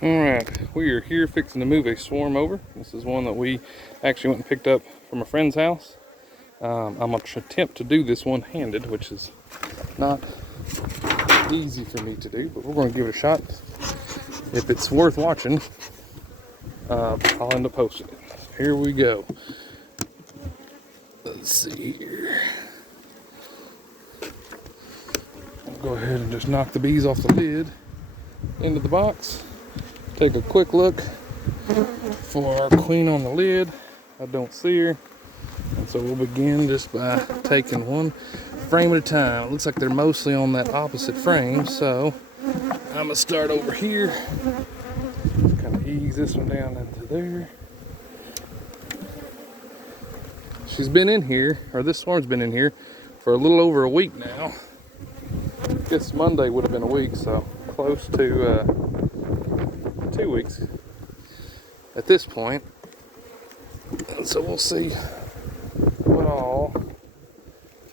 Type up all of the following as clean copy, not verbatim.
Alright, we are here fixing to move a swarm over. This is one that we actually went and picked up from a friend's house. I'm going to attempt to do this one-handed, which is not easy for me to do, but we're going to give it a shot. If it's worth watching, I'll end up posting it. Here we go. Let's see here. I'll go ahead and just knock the bees off the lid into the box. Take a quick look for our queen on the lid. I don't see her. And so we'll begin just by taking one frame at a time. It looks like they're mostly on that opposite frame, so I'm gonna start over here. Kind of ease this one down into there. She's been in here, or this swarm's been in here for a little over a week now. I guess Monday would have been a week, so close to 2 weeks at this point. And so we'll see what all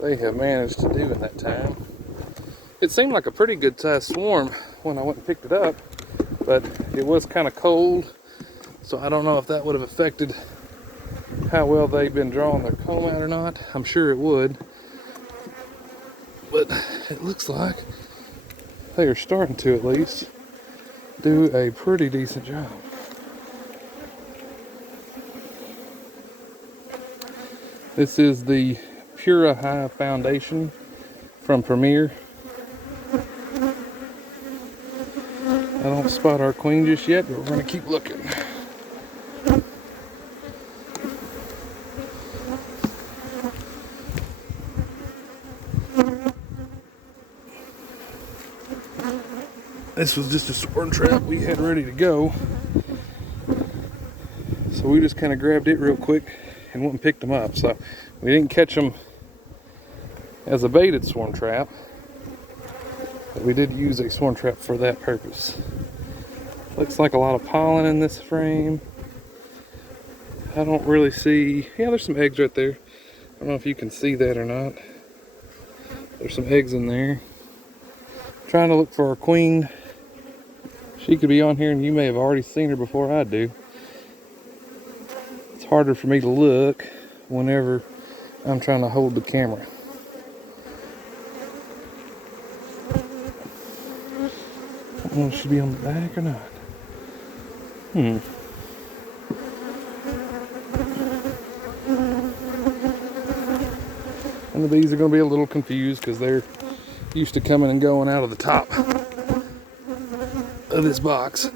they have managed to do in that time. It seemed like a pretty good sized swarm when I went and picked it up, but it was kind of cold, so I don't know if that would have affected how well they've been drawing their comb out or not. I'm sure it would, but it looks like they are starting to at least do a pretty decent job. This is the Pura High Foundation from Premier. I don't spot our queen just yet, but we're going to keep looking. This was just a swarm trap we had ready to go, so we just kind of grabbed it real quick and went and picked them up. So we didn't catch them as a baited swarm trap, but we did use a swarm trap for that purpose. Looks like a lot of pollen in this frame. I don't really see, yeah, there's some eggs right there. I don't know if you can see that or not. There's some eggs in there. Trying to look for our queen. She could be on here and you may have already seen her before I do. It's harder for me to look whenever I'm trying to hold the camera. I don't know if she'd be on the back or not. And the bees are going to be a little confused because they're used to coming and going out of the top of this box.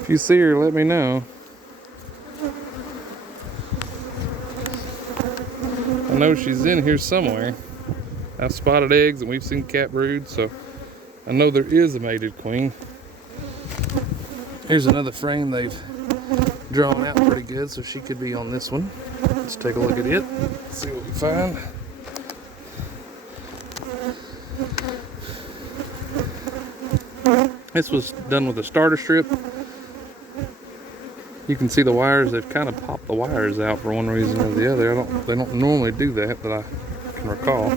If you see her, let me know. I know she's in here somewhere. I've spotted eggs and we've seen cat brood, so I know there is a mated queen. Here's another frame they've drawn out pretty good, so she could be on this one. Let's take a look at it, see what we find. This was done with a starter strip. You can see the wires, they've kind of popped the wires out for one reason or the other. They don't normally do that I can recall.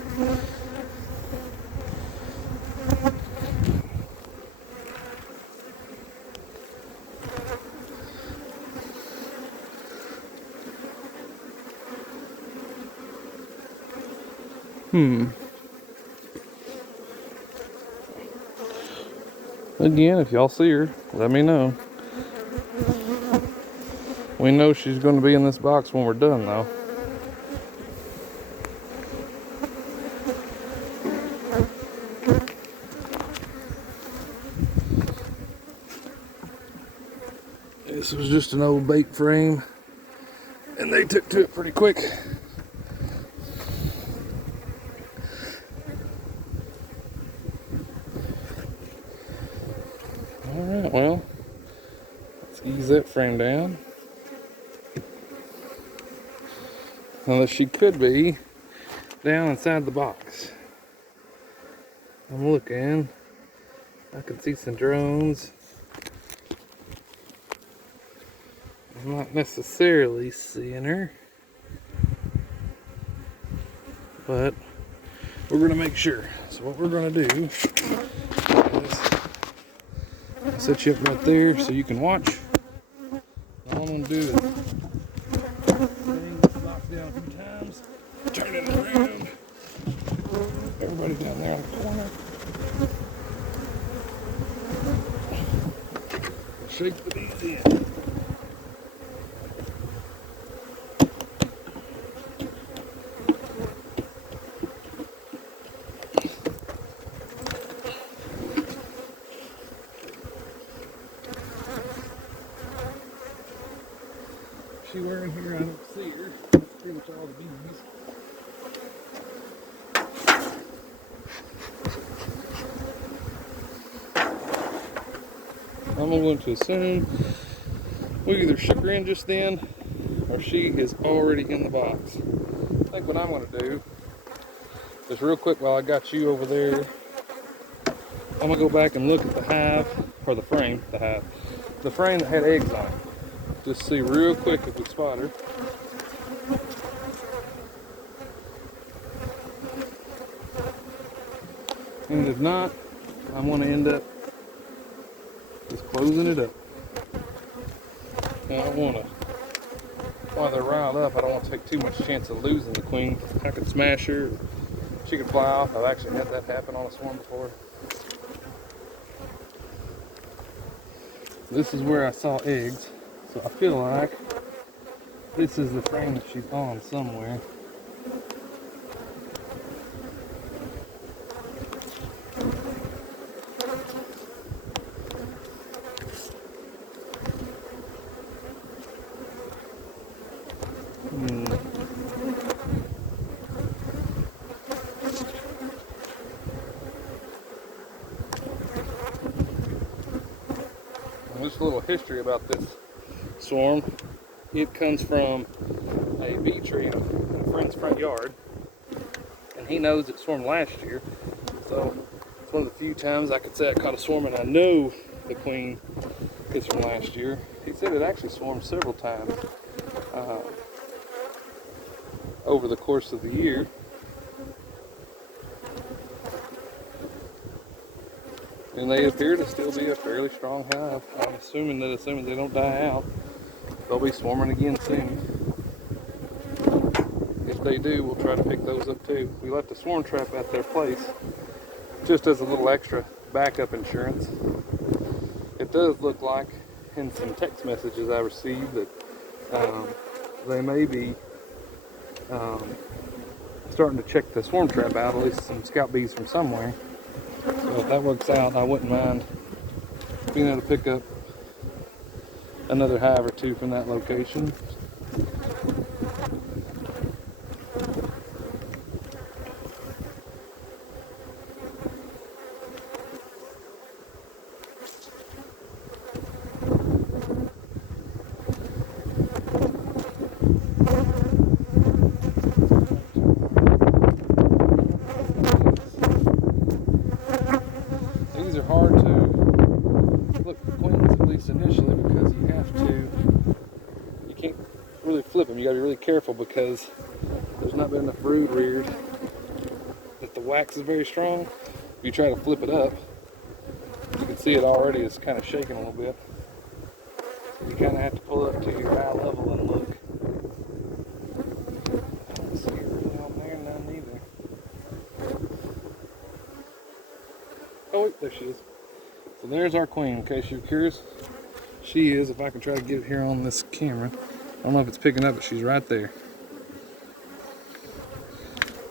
Again, if y'all see her, let me know. We know she's going to be in this box when we're done, though. This was just an old bait frame, and they took to it pretty quick. Alright, well, let's ease that frame down. Now she could be down inside the box. I'm looking. I can see some drones. I'm not necessarily seeing her, but we're gonna make sure. So what we're gonna do is set you up right there so you can watch. All I'm gonna do is bring this box down a few times, turn it around. Everybody down there in the corner. Shake the bees in. She wearing here? I don't see her. That's pretty much all the bees. I'm going to assume we either shook her in just then or she is already in the box. I think what I'm going to do is real quick while I got you over there, I'm going to go back and look at the hive, or the frame, the frame that had eggs on it. Just see real quick if we spot her. And if not, I'm going to end up just closing it up. And I don't want to, while they're riled up, I don't want to take too much chance of losing the queen. I could smash her, she could fly off. I've actually had that happen on a swarm before. This is where I saw eggs, so I feel like this is the frame that she's on somewhere. Just a little history about this swarm. It comes from a bee tree in a friend's front yard, and he knows it swarmed last year. So it's one of the few times I could say I caught a swarm and I know the queen is from last year. He said it actually swarmed several times over the course of the year. And they appear to still be a fairly strong hive. I'm assuming that as soon as they don't die out, they'll be swarming again soon. If they do, we'll try to pick those up too. We left a swarm trap at their place just as a little extra backup insurance. It does look like in some text messages I received that they may be starting to check the swarm trap out, at least some scout bees from somewhere. So if that works out, I wouldn't mind being able to pick up another hive or two from that location. These are hard to flip the queens, at least initially, because you can't really flip them. You gotta be really careful because there's not been enough brood reared that the wax is very strong. If you try to flip it up, you can see it already is kind of shaking a little bit. You kind of have to pull it up to your eye level and look. I don't see it really on there, none either. Oh wait, there she is. So there's our queen, in case you're curious. She is, if I can try to get it here on this camera. I don't know if it's picking up, but she's right there.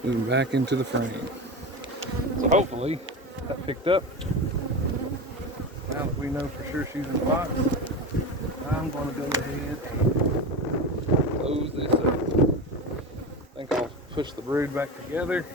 Moving back into the frame. So hopefully that picked up. Now that we know for sure she's in the box, I'm going to go ahead and close this up. I think I'll push the brood back together.